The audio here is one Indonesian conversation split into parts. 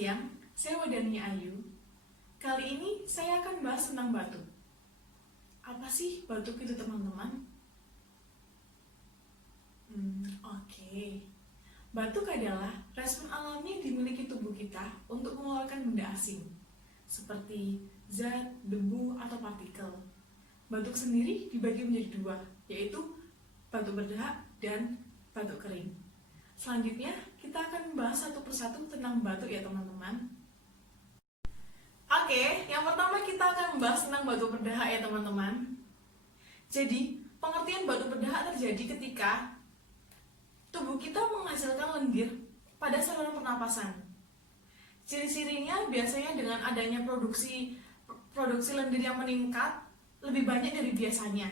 siang, saya Wadani Ayu. Kali ini saya akan bahas tentang batuk. Apa sih batuk itu, teman-teman? Oke. Batuk adalah respon alami yang dimiliki tubuh kita untuk mengeluarkan benda asing, seperti zat, debu, atau partikel. Batuk sendiri dibagi menjadi dua, yaitu batuk berdahak dan batuk kering. Selanjutnya, kita akan membahas satu persatu tentang batuk ya teman-teman. Oke, yang pertama kita akan membahas tentang batuk berdahak ya teman-teman. Jadi, pengertian batuk berdahak terjadi ketika tubuh kita menghasilkan lendir pada saluran pernapasan. Ciri-cirinya biasanya dengan adanya produksi lendir yang meningkat lebih banyak dari biasanya.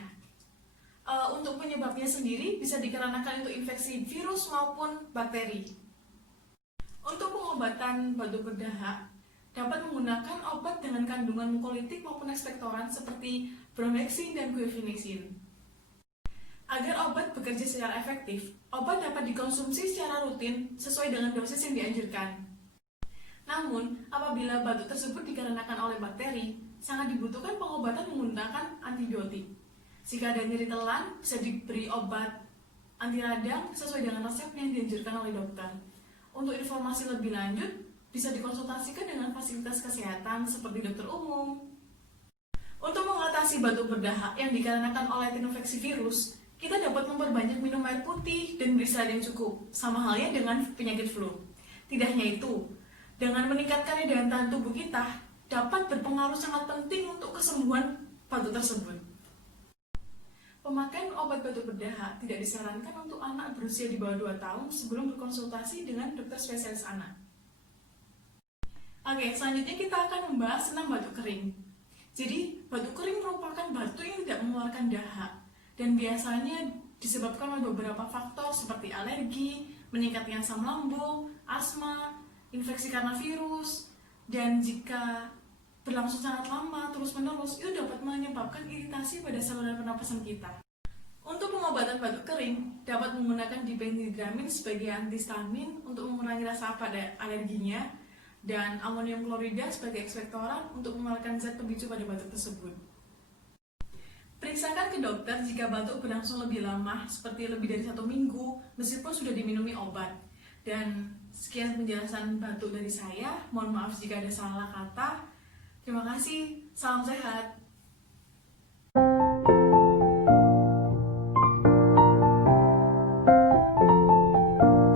Untuk penyebabnya sendiri bisa dikarenakan itu infeksi virus maupun bakteri. Untuk pengobatan batuk berdahak dapat menggunakan obat dengan kandungan mukolitik maupun ekspektoran seperti bromhexin dan guaifenesin. Agar obat bekerja secara efektif, obat dapat dikonsumsi secara rutin sesuai dengan dosis yang dianjurkan. Namun, apabila batuk tersebut dikarenakan oleh bakteri, sangat dibutuhkan pengobatan menggunakan antibiotik. Jika ada nyeri telan, bisa diberi obat anti radang sesuai dengan resep yang dianjurkan oleh dokter. Untuk informasi lebih lanjut, bisa dikonsultasikan dengan fasilitas kesehatan seperti dokter umum. Untuk mengatasi batuk berdahak yang dikarenakan oleh infeksi virus, kita dapat memperbanyak minum air putih dan beristirahat yang cukup, sama halnya dengan penyakit flu. Tidak hanya itu, dengan meningkatkan daya tahan tubuh kita, dapat berpengaruh sangat penting untuk kesembuhan batuk tersebut. Pemakaian obat batuk berdahak tidak disarankan untuk anak berusia di bawah 2 tahun sebelum berkonsultasi dengan dokter spesialis anak. Oke, selanjutnya kita akan membahas tentang batuk kering. Jadi, batuk kering merupakan batuk yang tidak mengeluarkan dahak dan biasanya disebabkan oleh beberapa faktor seperti alergi, meningkatnya asam lambung, asma, infeksi karena virus, dan jika berlangsung sangat lama terus-menerus itu dapat menyebabkan iritasi pada saluran pernapasan kita. Untuk pengobatan batuk kering dapat menggunakan diphenhydramine sebagai antihistamin untuk mengurangi rasa pada alerginya dan amonium klorida sebagai ekspektoran untuk mengeluarkan zat pemicu pada batuk tersebut. Periksakan ke dokter jika batuk berlangsung lebih lama seperti lebih dari 1 minggu meskipun sudah diminumi obat. Dan sekian penjelasan batuk dari saya. Mohon maaf jika ada salah kata. Terima kasih, salam sehat.